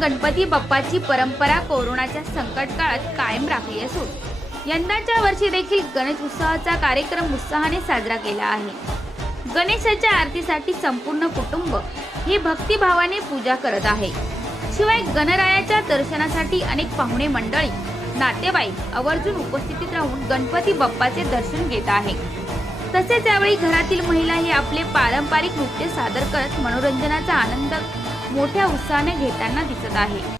गणपती बाप्पाची परंपरा कोरोनाच्या संकट काळात कायम राखली असून यंदाच्या वर्षी देखील गणेश उत्सवाचा कार्यक्रम उत्साहाने साजरा केला आहे. गणेशाच्या आरतीसाठी संपूर्ण कुटुंब हे भक्तिभावाने पूजा करत आहे. शिवाय गणरायाच्या दर्शनासाठी अनेक पाहुणे मंडळी नातेवाईक आवर्जून उपस्थितीत राहून गणपती बाप्पाचे दर्शन घेत आहे. तसेच यावेळी घरातील महिला हे आपले पारंपरिक नृत्य सादर करत मनोरंजनाचा आनंद मोठ्या उत्साहाने घेताना दिसत आहे.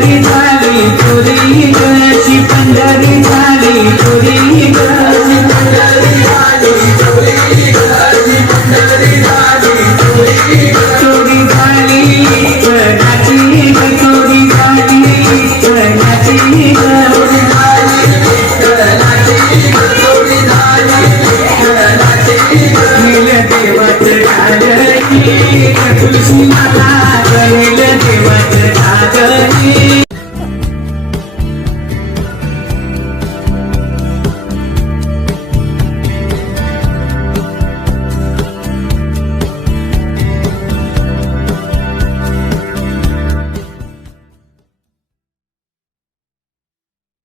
पंढरी झाली तुरी गची पंढरी झाली तुरी चोरी झाली प्रणाची चोरी झाली प्रणाची नील देवत काजळी तुलसी माता 可以